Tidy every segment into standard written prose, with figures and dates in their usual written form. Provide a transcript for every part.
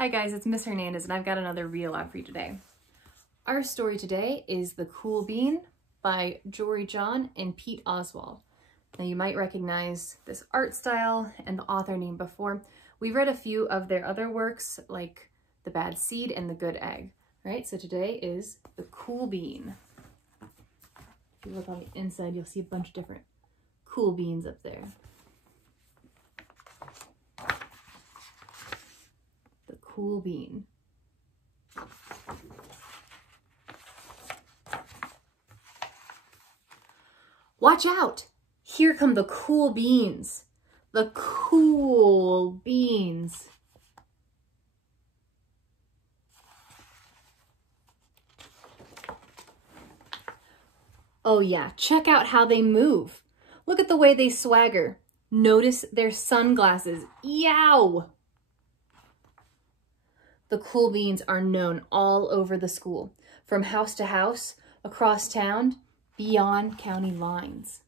Hi guys, it's Miss Hernandez and I've got another real out for you today. Our story today is The Cool Bean by Jory and Pete Oswald. Now you might recognize this art style and the author name before. We read a few of their other works like The Bad Seed and The Good Egg. Right, so today is The Cool Bean. If you look on the inside, you'll see a bunch of different cool beans up there. The Cool Bean. Watch out! Here come the cool beans. The cool beans. Oh yeah, check out how they move. Look at the way they swagger. Notice their sunglasses. Yow! The cool beans are known all over the school, from house to house, across town, beyond county lines.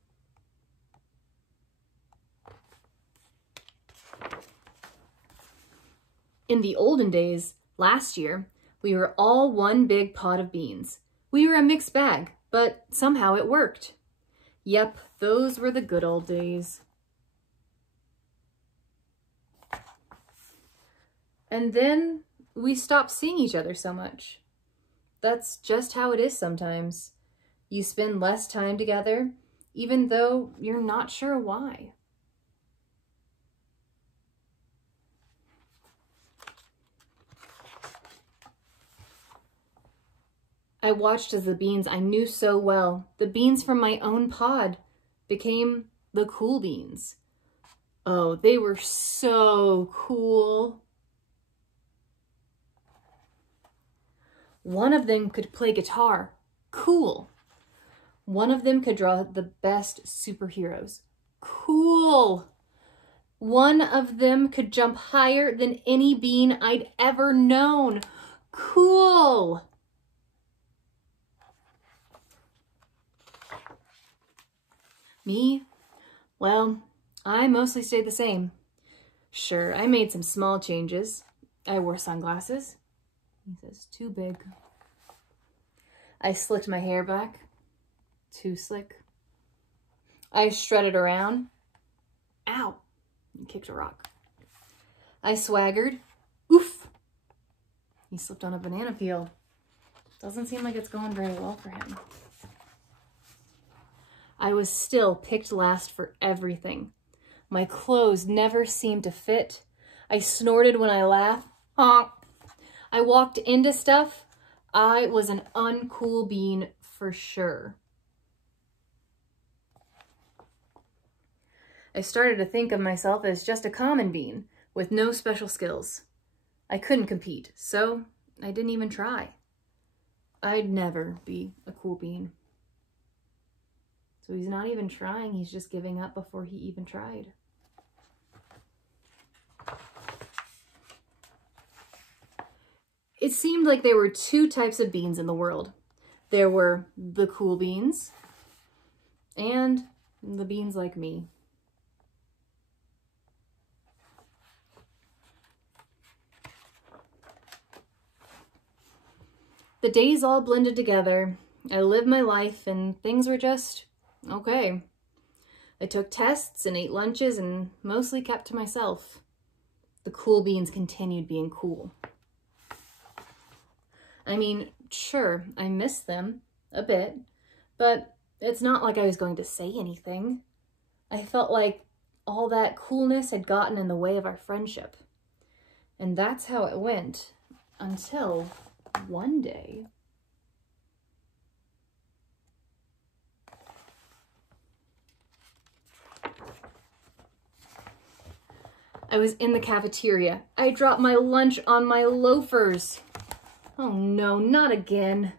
In the olden days, last year, we were all one big pot of beans. We were a mixed bag, but somehow it worked. Yep, those were the good old days. And then we stopped seeing each other so much. That's just how it is sometimes. You spend less time together, even though you're not sure why. I watched as the beans I knew so well, the beans from my own pod, became the cool beans. Oh, they were so cool. One of them could play guitar. Cool. One of them could draw the best superheroes. Cool. One of them could jump higher than any bean I'd ever known. Cool. Me? Well, I mostly stayed the same. Sure, I made some small changes. I wore sunglasses. He says, too big. I slicked my hair back. Too slick. I strutted around. Ow! And kicked a rock. I swaggered. Oof! He slipped on a banana peel. Doesn't seem like it's going very well for him. I was still picked last for everything. My clothes never seemed to fit. I snorted when I laughed. Honk! I walked into stuff. I was an uncool bean for sure. I started to think of myself as just a common bean with no special skills. I couldn't compete, so I didn't even try. I'd never be a cool bean. So he's not even trying, he's just giving up before he even tried. It seemed like there were two types of beans in the world. There were the cool beans and the beans like me. The days all blended together. I lived my life and things were just okay. I took tests and ate lunches and mostly kept to myself. The cool beans continued being cool. I mean, sure, I missed them a bit, but it's not like I was going to say anything. I felt like all that coolness had gotten in the way of our friendship. And that's how it went until one day. I was in the cafeteria. I dropped my lunch on my loafers. Oh no, not again.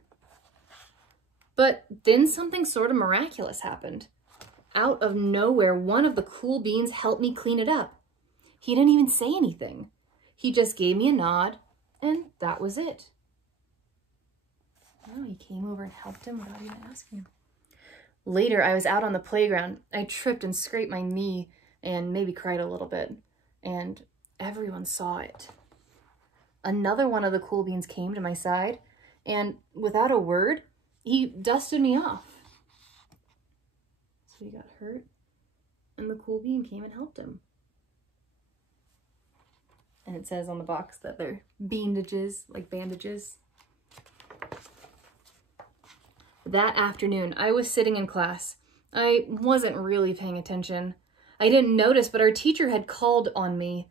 But then something sort of miraculous happened. Out of nowhere, one of the cool beans helped me clean it up. He didn't even say anything. He just gave me a nod, and that was it. Oh, he came over and helped him without even asking him. Later, I was out on the playground. I tripped and scraped my knee and maybe cried a little bit. And everyone saw it. another one of the cool beans came to my side, and without a word, he dusted me off. So he got hurt, and the cool bean came and helped him. And it says on the box that they're bandages, like bandages. That afternoon, I was sitting in class. I wasn't really paying attention. I didn't notice, but our teacher had called on me.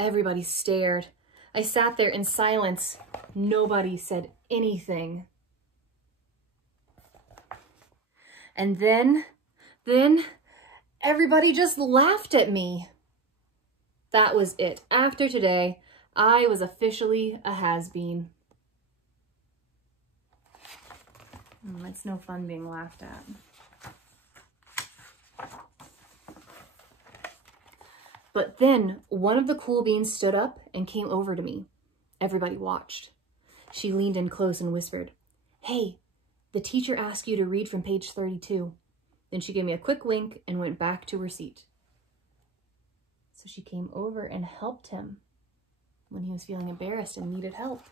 Everybody stared. I sat there in silence. Nobody said anything. And then everybody just laughed at me. That was it. After today, I was officially a has-been. It's no fun being laughed at. But then one of the cool beans stood up and came over to me. Everybody watched. She leaned in close and whispered, "Hey, the teacher asked you to read from page 32. Then she gave me a quick wink and went back to her seat. So she came over and helped him when he was feeling embarrassed and needed help.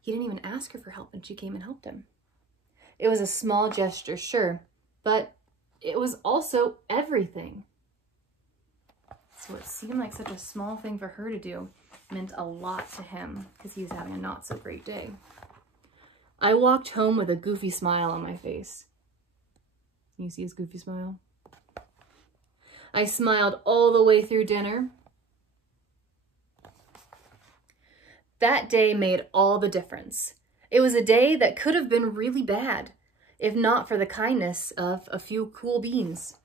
He didn't even ask her for help, and she came and helped him. It was a small gesture, sure, but it was also everything. So it seemed like such a small thing for her to do meant a lot to him because he was having a not so great day. I walked home with a goofy smile on my face. Can you see his goofy smile? I smiled all the way through dinner. That day made all the difference. It was a day that could have been really bad, if not for the kindness of a few cool beans.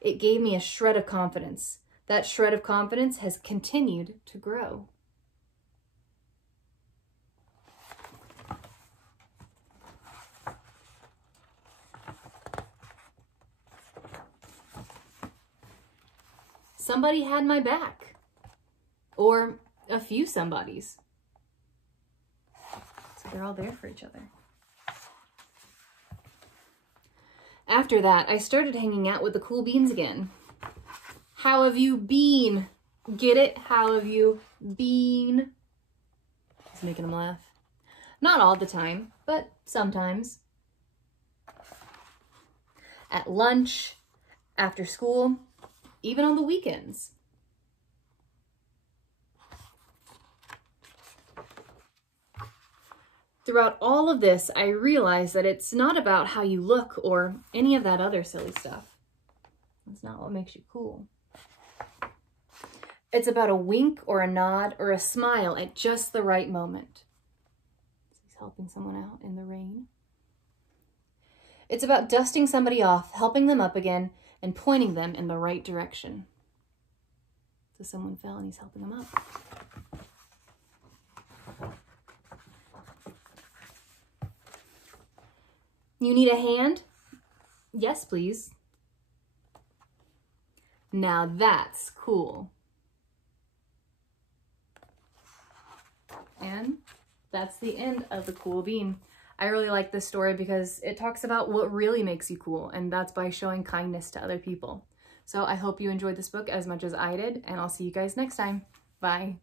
It gave me a shred of confidence. That shred of confidence has continued to grow. Somebody had my back. Or a few somebodies. So they're all there for each other. After that, I started hanging out with the cool beans again. How have you been? Get it? How have you been? It's making them laugh. Not all the time, but sometimes. At lunch, after school, even on the weekends. Throughout all of this, I realized that it's not about how you look or any of that other silly stuff. That's not what makes you cool. It's about a wink or a nod or a smile at just the right moment. He's helping someone out in the rain. It's about dusting somebody off, helping them up again, and pointing them in the right direction. So someone fell and he's helping them up. You need a hand? Yes, please. Now that's cool. And that's the end of the cool bean. I really like this story because it talks about what really makes you cool, and that's by showing kindness to other people. So I hope you enjoyed this book as much as I did, and I'll see you guys next time. Bye.